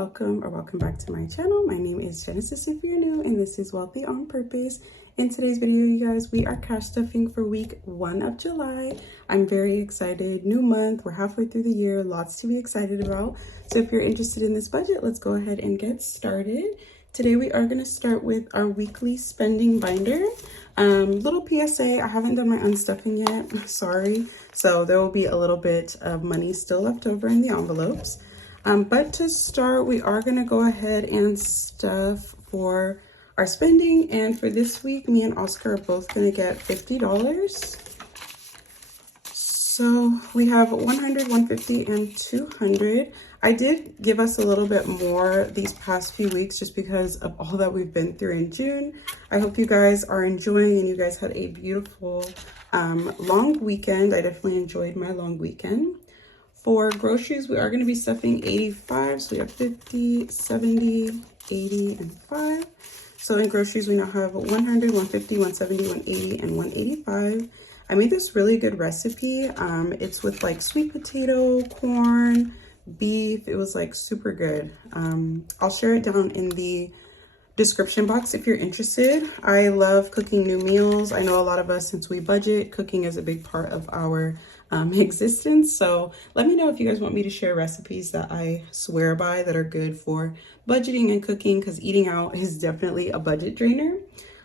welcome or welcome back to my channel. My name is Genesis if you're new, and this is Wealthy on Purpose. In today's video, you guys, we are cash stuffing for week 1 of July. I'm very excited. New month, we're halfway through the year, lots to be excited about. So if you're interested in this budget, let's go ahead and get started. Today we are going to start with our weekly spending binder. Little PSA, I haven't done my unstuffing yet, sorry. So there will be a little bit of money still left over in the envelopes. But to start, we are going to go ahead and stuff for our spending. And for this week, me and Oscar are both going to get $50. So we have 100, 150, and 200. I did give us a little bit more these past few weeks just because of all that we've been through in June. I hope you guys are enjoying and you guys had a beautiful long weekend. I definitely enjoyed my long weekend. For groceries, we are going to be stuffing 85. So we have 50, 70, 80, and 5. So in groceries, we now have 100, 150, 170, 180, and 185. I made this really good recipe. It's with like sweet potato, corn, beef. It was like super good. I'll share it down in the description box if you're interested. I love cooking new meals. I know a lot of us, since we budget, cooking is a big part of our existence. So let me know if you guys want me to share recipes that I swear by that are good for budgeting and cooking, because eating out is definitely a budget drainer.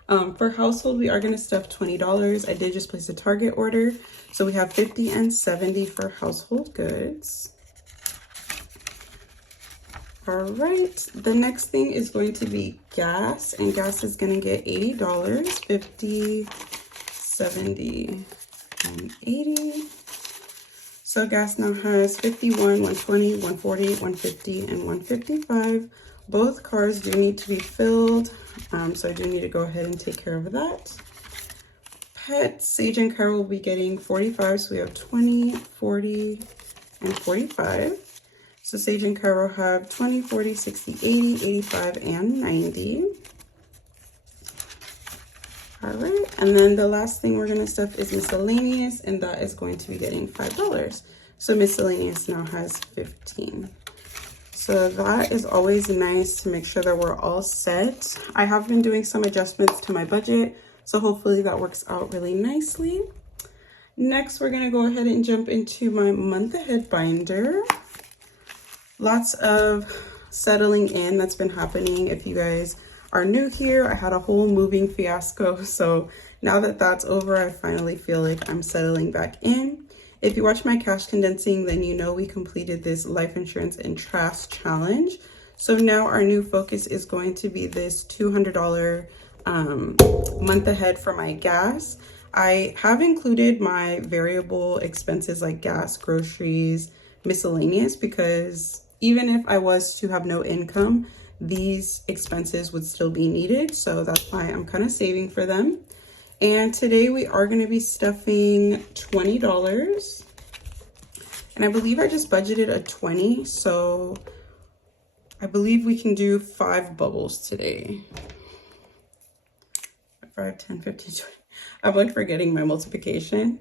For household, we are going to stuff $20. I did just place a Target order. So we have 50 and 70 for household goods. All right, the next thing is going to be gas, and gas is going to get $80, 50, 70, and 80. So gas now has 51, 120, 140, 150, and 155. Both cars do need to be filled, so I do need to go ahead and take care of that. Pets, Sage and Carol will be getting 45, so we have 20, 40, and 45. So Sage and Carol have 20, 40, 60, 80, 85, and 90. All right, and then the last thing we're gonna stuff is miscellaneous, and that is going to be getting $5. So miscellaneous now has 15. So that is always nice to make sure that we're all set. I have been doing some adjustments to my budget, so hopefully that works out really nicely. Next, we're gonna go ahead and jump into my month ahead binder. Lots of settling in that's been happening. If you guys are new here, I had a whole moving fiasco. So now that that's over, I finally feel like I'm settling back in. If you watch my cash condensing, then you know we completed this life insurance and trash challenge. So now our new focus is going to be this $200 month ahead for my gas. I have included my variable expenses like gas, groceries, miscellaneous, because even if I was to have no income, these expenses would still be needed. So that's why I'm kind of saving for them. And today we are going to be stuffing $20. And I believe I just budgeted a 20. So I believe we can do 5 bubbles today. 5, 10, 15, 20. I'm like forgetting my multiplication.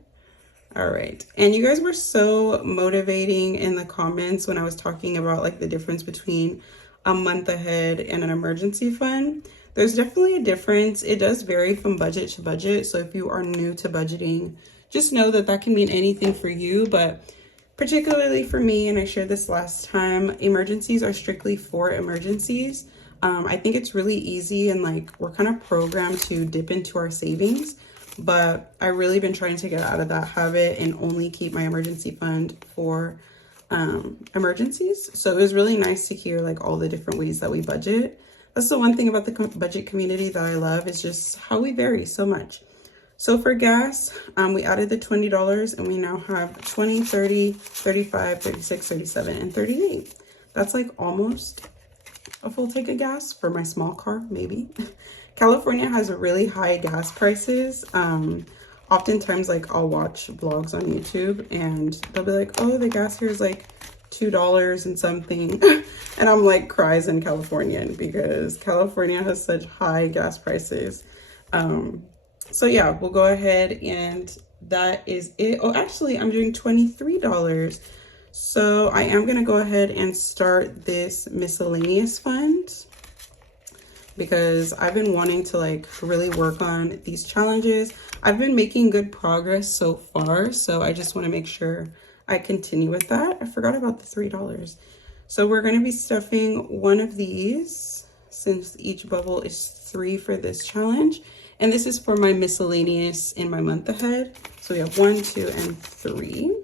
All right, and you guys were so motivating in the comments when I was talking about like the difference between a month ahead and an emergency fund. There's definitely a difference. It does vary from budget to budget. So if you are new to budgeting, just know that that can mean anything for you, but particularly for me, and I shared this last time, emergencies are strictly for emergencies. I think it's really easy, and like we're kind of programmed to dip into our savings. But I've really been trying to get out of that habit and only keep my emergency fund for emergencies. So it was really nice to hear like all the different ways that we budget. That's the one thing about the budget community that I love, is just how we vary so much. So for gas, we added the $20, and we now have 20, 30, 35, 36, 37, and 38. That's like almost a full tank of gas for my small car, maybe. California has really high gas prices. Oftentimes, like I'll watch vlogs on YouTube and they'll be like, oh, the gas here is like $2 and something. And I'm like cries in Californian, because California has such high gas prices. So yeah, we'll go ahead, and that is it. Oh, actually I'm doing $23. So I am going to go ahead and start this miscellaneous fund because I've been wanting to like really work on these challenges. I've been making good progress so far, so I just want to make sure I continue with that. I forgot about the $3. So we're going to be stuffing one of these since each bubble is 3 for this challenge. And this is for my miscellaneous in my month ahead. So we have 1, 2, and 3.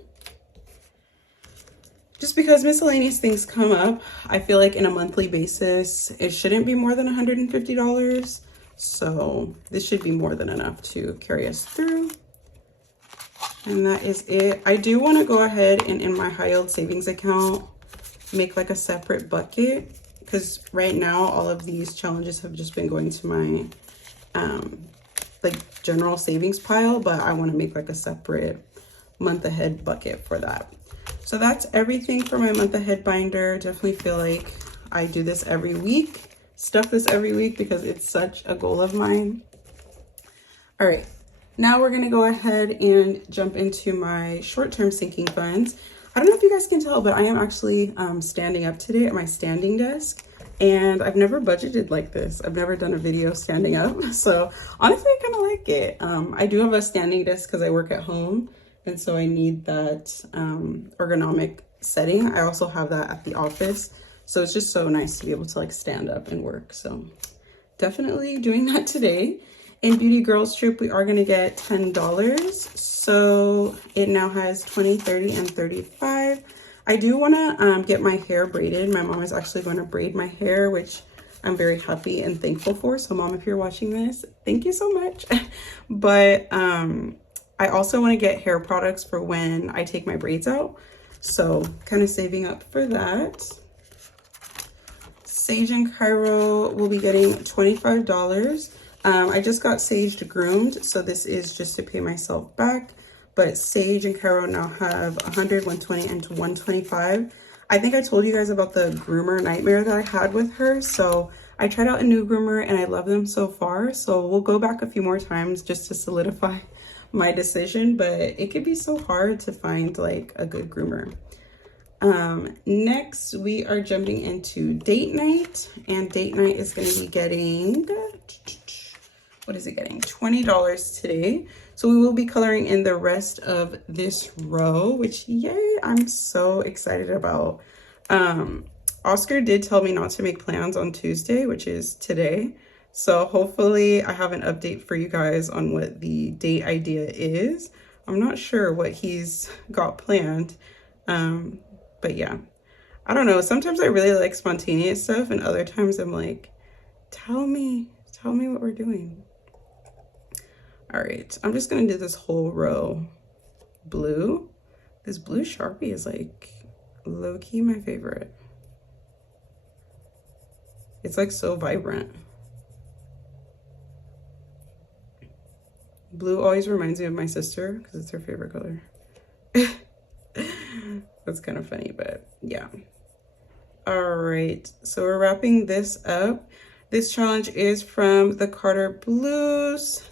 Just because miscellaneous things come up, I feel like in a monthly basis, it shouldn't be more than $150. So this should be more than enough to carry us through. And that is it. I do want to go ahead and in my high yield savings account, make like a separate bucket, because right now all of these challenges have just been going to my like general savings pile, but I want to make like a separate month ahead bucket for that. So that's everything for my month ahead binder. Definitely feel like I do this every week, stuff this every week because it's such a goal of mine. All right, now we're gonna go ahead and jump into my short-term sinking funds. I don't know if you guys can tell, but I am actually standing up today at my standing desk, and I've never budgeted like this. I've never done a video standing up. So honestly, I kind of like it. I do have a standing desk because I work at home, and so I need that ergonomic setting. I also have that at the office. So it's just so nice to be able to like stand up and work. So definitely doing that today. In Beauty Girls Trip, we are gonna get $10. So it now has 20, 30, and 35. I do wanna get my hair braided. My mom is actually gonna braid my hair, which I'm very happy and thankful for. So Mom, if you're watching this, thank you so much. But I also wanna get hair products for when I take my braids out. So kind of saving up for that. Sage and Cairo will be getting $25. I just got Sage groomed, so this is just to pay myself back. But Sage and Cairo now have 100, 120, and 125. I think I told you guys about the groomer nightmare that I had with her. So I tried out a new groomer and I love them so far. So we'll go back a few more times just to solidify my decision. But it could be so hard to find like a good groomer. Next, we are jumping into date night, and date night is going to be getting, what is it getting? $20 today. So we will be coloring in the rest of this row, which yay, I'm so excited about. Oscar did tell me not to make plans on Tuesday, which is today. So hopefully I have an update for you guys on what the date idea is. I'm not sure what he's got planned. But yeah, I don't know. Sometimes I really like spontaneous stuff, and other times I'm like, tell me what we're doing. All right, I'm just gonna do this whole row blue. This blue Sharpie is like low-key my favorite. It's like so vibrant. Blue always reminds me of my sister because it's her favorite color. That's kind of funny, but yeah. All right, so we're wrapping this up. This challenge is from the Carter Blues.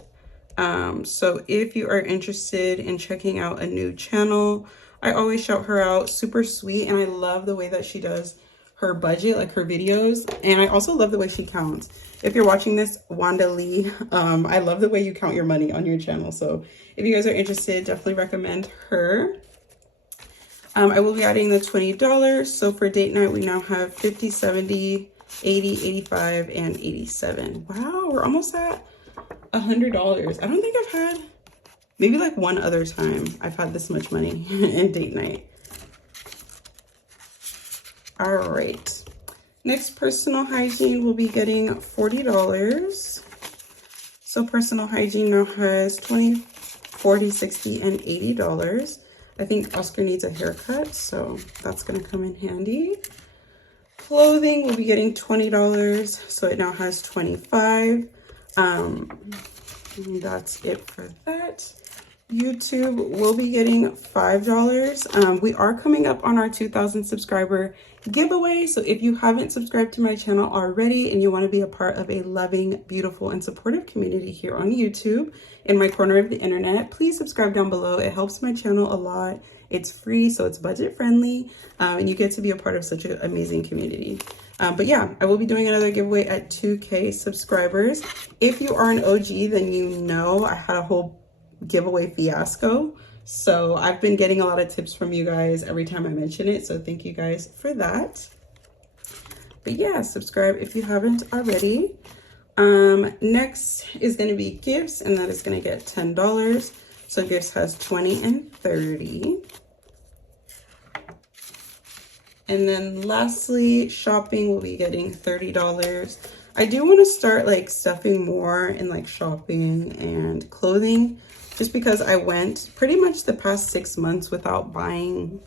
So if you are interested in checking out a new channel, I always shout her out. Super sweet, and I love the way that she does her budget, like her videos. And I also love the way she counts. If you're watching this, Wanda Lee, I love the way you count your money on your channel. So if you guys are interested, definitely recommend her. I will be adding the $20. So for date night, we now have 50, 70, 80, 85, and 87. Wow, we're almost at $100. I don't think I've had, maybe like one other time I've had this much money in date night. All right. Next, personal hygiene will be getting $40. So personal hygiene now has 20, 40, 60, and $80. I think Oscar needs a haircut, so that's gonna come in handy. Clothing will be getting $20, so it now has 25. That's it for that. YouTube will be getting $5. We are coming up on our 2,000 subscriber giveaway. So if you haven't subscribed to my channel already and you want to be a part of a loving, beautiful, and supportive community here on YouTube in my corner of the internet, please subscribe down below. It helps my channel a lot. It's free, so it's budget friendly, and you get to be a part of such an amazing community. But yeah, I will be doing another giveaway at 2K subscribers. If you are an OG, then you know I had a whole giveaway fiasco. So I've been getting a lot of tips from you guys every time I mention it. So thank you guys for that. But yeah, subscribe if you haven't already. Next is going to be gifts, and that is going to get $10. So gifts has 20 and 30. And then lastly, shopping will be getting $30. I do want to start like stuffing more in like shopping and clothing, just because I went pretty much the past 6 months without buying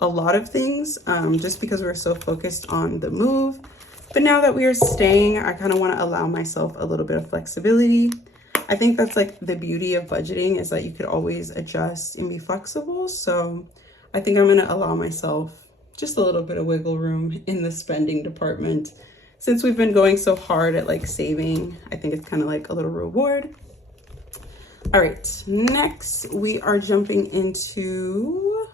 a lot of things, just because we were so focused on the move. But now that we are staying, I kind of want to allow myself a little bit of flexibility. I think that's like the beauty of budgeting, is that you could always adjust and be flexible. So I think I'm going to allow myself just a little bit of wiggle room in the spending department. Since we've been going so hard at like saving, I think it's kind of like a little reward. All right, next we are jumping into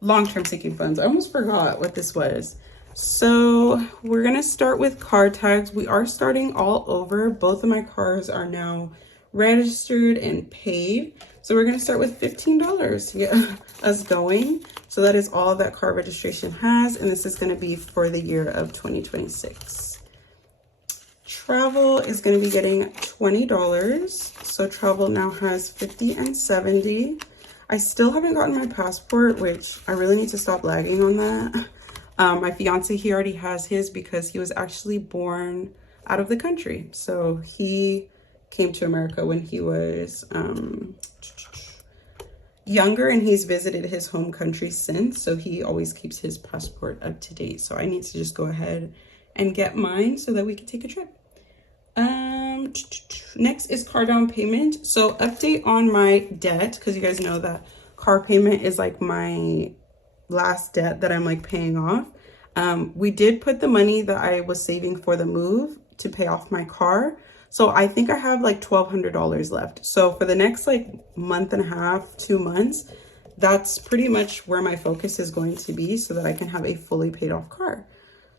long-term sinking funds. I almost forgot what this was. So we're gonna start with car tags. We are starting all over. Both of my cars are now registered and paid. So we're gonna start with $15 to get us going. So that is all that car registration has, and this is gonna be for the year of 2026. Travel is gonna be getting $20. So travel now has 50 and 70. I still haven't gotten my passport, which I really need to stop lagging on that. My fiance, he already has his because he was actually born out of the country. So he came to America when he was younger, and he's visited his home country since. So he always keeps his passport up to date. So I need to just go ahead and get mine so that we can take a trip. Next is car down payment. So update on my debt, because you guys know that car payment is like my last debt that I'm like paying off. We did put the money that I was saving for the move to pay off my car. So I think I have like $1,200 left. So for the next like month and a half, 2 months, that's pretty much where my focus is going to be, so that I can have a fully paid off car.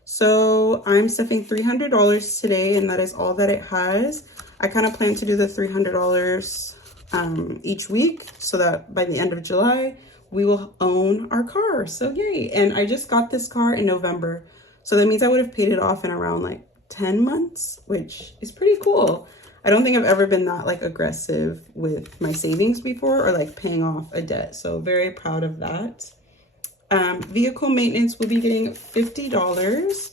So I'm stuffing $300 today, and that is all that it has. I kind of plan to do the $300 each week, so that by the end of July, we will own our car. So yay. And I just got this car in November. So that means I would have paid it off in around like 10 months, which is pretty cool. I don't think I've ever been that like aggressive with my savings before, or like paying off a debt. So very proud of that. Vehicle maintenance will be getting $50.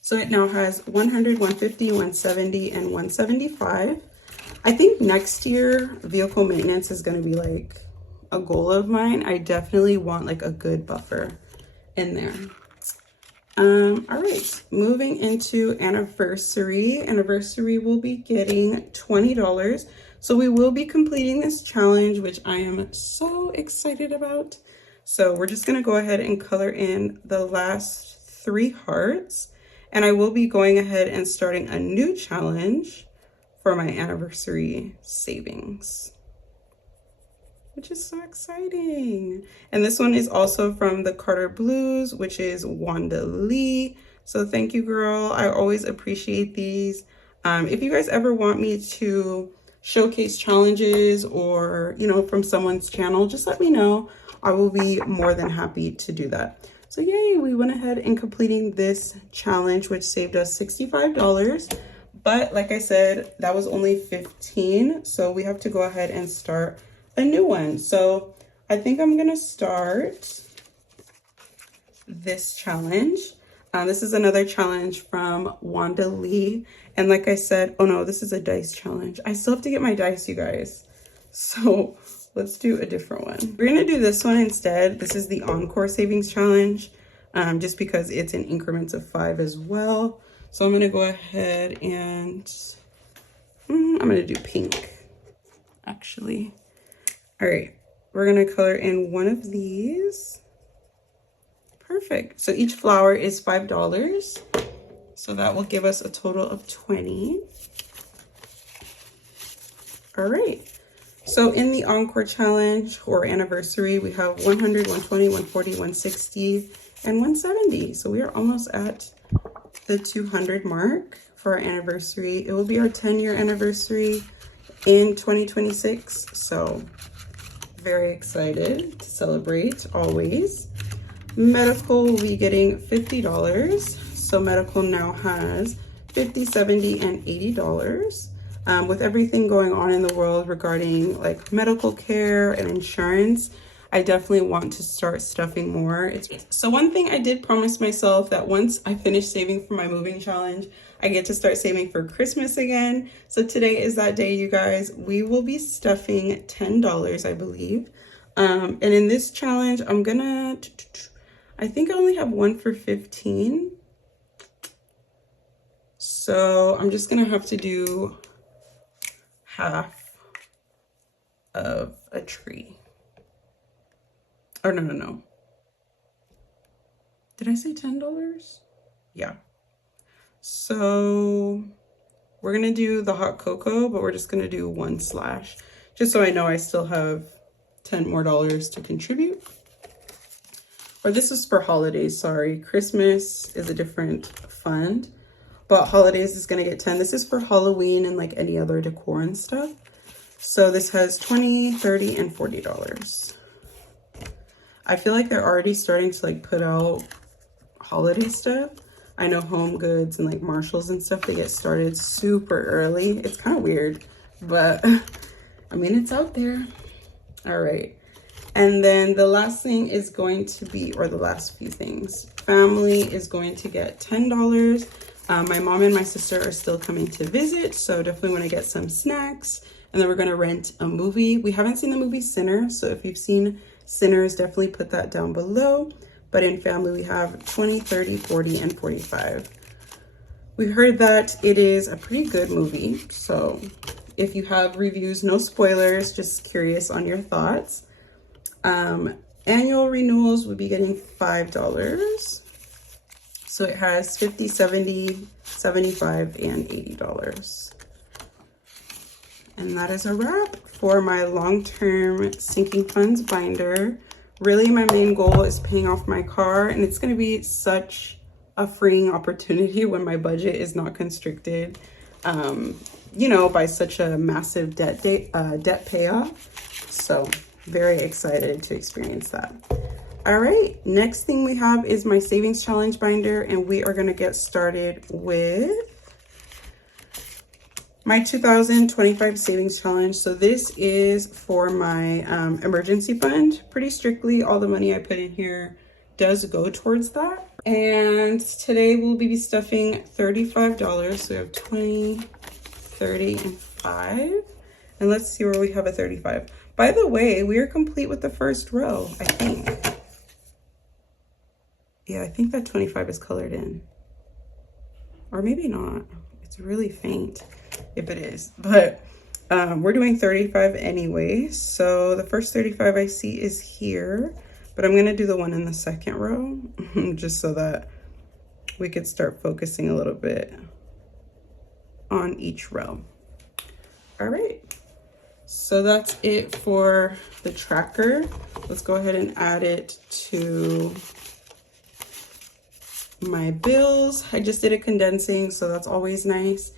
So it now has 100, 150, 170, and 175. I think next year vehicle maintenance is going to be like a goal of mine. I definitely want like a good buffer in there. All right, moving into anniversary. Anniversary will be getting $20. So we will be completing this challenge, which I am so excited about. So we're just gonna go ahead and color in the last 3 hearts, and I will be going ahead and starting a new challenge for my anniversary savings, which is so exciting. And this one is also from the Carter Blues, which is Wanda Lee. So thank you, girl. I always appreciate these. If you guys ever want me to showcase challenges, or, you know, from someone's channel, just let me know. I will be more than happy to do that. So yay, we went ahead and completing this challenge, which saved us $65. But like I said, that was only 15. So we have to go ahead and start a new one. So I think I'm gonna start this challenge. This is another challenge from Wanda Lee. And like I said, oh no, this is a dice challenge. I still have to get my dice, you guys. So let's do a different one. We're gonna do this one instead. This is the Encore Savings Challenge, just because it's in increments of 5 as well. So I'm gonna go ahead and I'm gonna do pink. actually. All right, we're gonna color in one of these. Perfect. So each flower is $5. So that will give us a total of 20. All right. So in the Encore Challenge or anniversary, we have 100, 120, 140, 160, and 170. So we are almost at the 200 mark for our anniversary. It will be our 10-year anniversary in 2026. So very excited to celebrate always. Medical will be getting $50. So medical now has $50, $70, and $80. With everything going on in the world regarding like medical care and insurance, I definitely want to start stuffing more. So one thing I did promise myself that once I finish saving for my moving challenge, I get to start saving for Christmas again. So today is that day, you guys. We will be stuffing $10, I believe. And in this challenge, I think I only have one for 15. So I'm just gonna have to do half of a tree. Oh, no. Did I say $10? Yeah. So we're gonna do the hot cocoa, but we're just gonna do one slash, just so I know I still have $10 more to contribute. Or this is for holidays, sorry. Christmas is a different fund, but holidays is gonna get 10. This is for Halloween and like any other decor and stuff. So this has $20, $30, and $40. I feel like they're already starting to like put out holiday stuff. I know Home Goods and like Marshalls and stuff, they get started super early. It's kind of weird, but I mean, it's out there. All right. And then the last thing is going to be, or the last few things, family is going to get $10. My mom and my sister are still coming to visit, so definitely want to get some snacks. And then we're going to rent a movie. We haven't seen the movie Sinner, so if you've seen Sinners, definitely put that down below. But in family, we have 20, 30, 40, and 45. We heard that it is a pretty good movie. So if you have reviews, no spoilers, just curious on your thoughts. Annual renewals would be getting $5. So it has $50, $70, $75, and $80. And that is a wrap for my long-term sinking funds binder. Really, my main goal is paying off my car, and it's going to be such a freeing opportunity when my budget is not constricted, you know, by such a massive debt payoff. So very excited to experience that. All right, next thing we have is my savings challenge binder, and we are going to get started with my 2025 savings challenge. So this is for my emergency fund. Pretty strictly, all the money I put in here does go towards that. And today we'll be stuffing $35. So we have 20, 30, and 5. And let's see where we have a 35. By the way, we are complete with the first row, I think. Yeah, I think that 25 is colored in. Or maybe not. It's really faint if it is. But we're doing 35 anyway. So the first 35 I see is here. But I'm going to do the one in the second row just so that we could start focusing a little bit on each row. All right. So that's it for the tracker. Let's go ahead and add it to my bills. I just did a condensing, so that's always nice.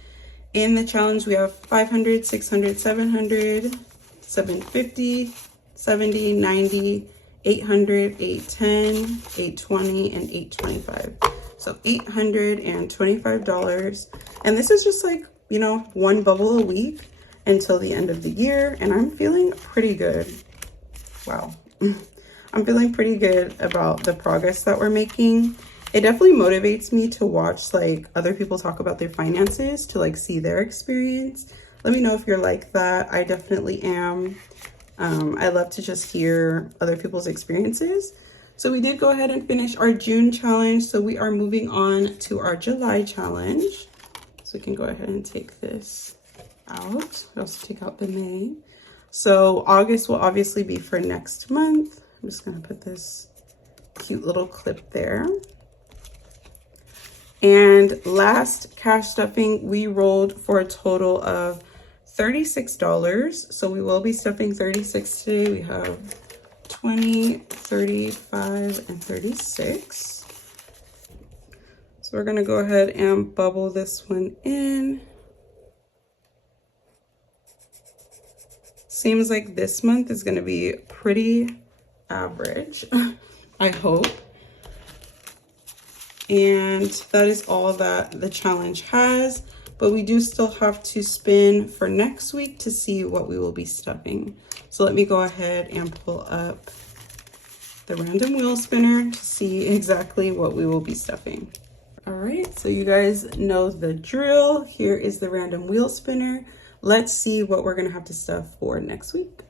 In the challenge, we have 500, 600, 700, 750, 70, 90, 800, 810, 820, and 825. So $825. And this is just like, you know, one bubble a week until the end of the year. And I'm feeling pretty good. Wow. I'm feeling pretty good about the progress that we're making. It definitely motivates me to watch like other people talk about their finances, to like see their experience. Let me know if you're like that. I definitely am. I love to just hear other people's experiences. So we did go ahead and finish our June challenge. So we are moving on to our July challenge. So we can go ahead and take this out. I also take out the May. So August will obviously be for next month. I'm just gonna put this cute little clip there. And last cash stuffing, we rolled for a total of $36. So we will be stuffing 36 today. We have 20, 35, and 36. So we're gonna go ahead and bubble this one in. Seems like this month is gonna be pretty average, I hope. And that is all that the challenge has, but we do still have to spin for next week to see what we will be stuffing. So let me go ahead and pull up the random wheel spinner to see exactly what we will be stuffing. All right, so you guys know the drill. Here is the random wheel spinner. Let's see what we're gonna have to stuff for next week.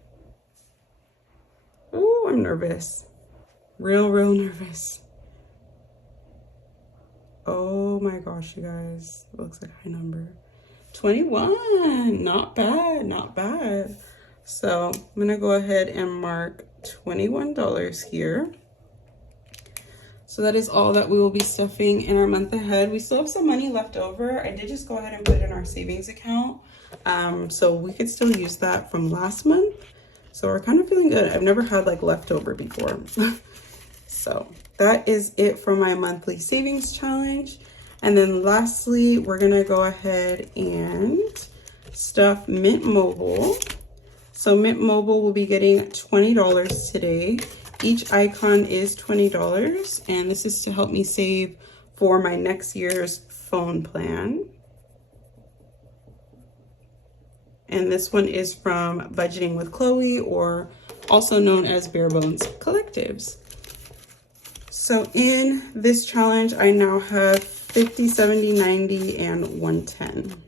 Oh, I'm nervous. Real nervous. Oh my gosh, you guys, it looks like a high number. 21, not bad, not bad. So I'm gonna go ahead and mark $21 here. So that is all that we will be stuffing in our month ahead. We still have some money left over. I did just go ahead and put it in our savings account. So we could still use that from last month. So we're kind of feeling good. I've never had like leftover before. So that is it for my monthly savings challenge. And then lastly, we're gonna go ahead and stuff Mint Mobile. So Mint Mobile will be getting $20 today. Each icon is $20, and this is to help me save for my next year's phone plan. And this one is from Budgeting with Chloe, or also known as Bare Bones Collectives. So in this challenge, I now have 50, 70, 90, and 110.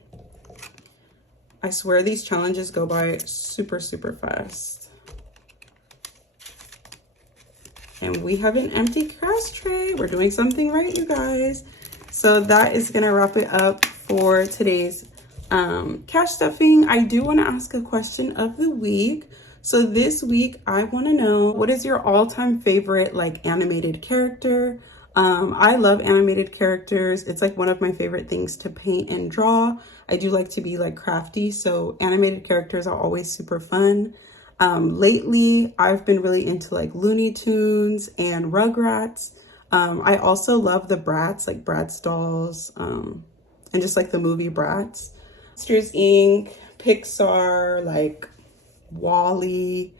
I swear these challenges go by super fast. And we have an empty cash tray. We're doing something right, you guys. So that is gonna wrap it up for today's cash stuffing. I do wanna ask a question of the week. So this week, I wanna know, what is your all-time favorite like animated character? I love animated characters. It's like one of my favorite things to paint and draw. I do like to be like crafty, so animated characters are always super fun. Lately, I've been really into like Looney Tunes and Rugrats. I also love the Bratz, like Bratz dolls, and just like the movie Bratz. Monsters Inc., Pixar, like Wall-E,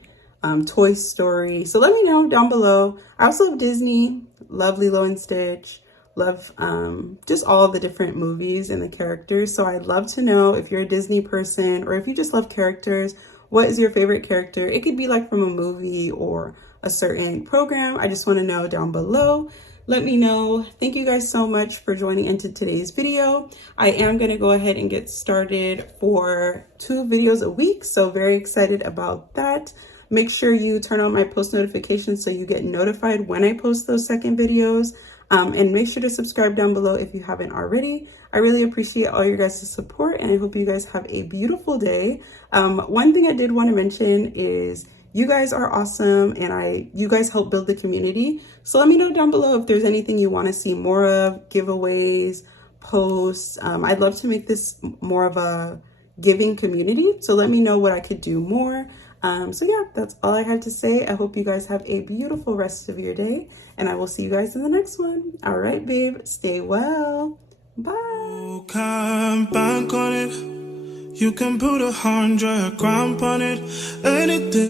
Toy Story. So let me know down below. I also love Disney, love Lilo and Stitch, love just all the different movies and the characters. So I'd love to know if you're a Disney person or if you just love characters, what is your favorite character? It could be like from a movie or a certain program. I just want to know down below. Let me know. Thank you guys so much for joining into today's video. I am going to go ahead and get started for 2 videos a week. So very excited about that. Make sure you turn on my post notifications so you get notified when I post those second videos. And make sure to subscribe down below if you haven't already. I really appreciate all your guys' support, and I hope you guys have a beautiful day. One thing I did want to mention is you guys are awesome, and you guys help build the community. So let me know down below if there's anything you want to see more of, giveaways, posts. I'd love to make this more of a giving community. So let me know what I could do more. So yeah, that's all I had to say. I hope you guys have a beautiful rest of your day, and I will see you guys in the next one. All right, babe, stay well. Bye. Come back on it. You can put 100 grams on it. Anything.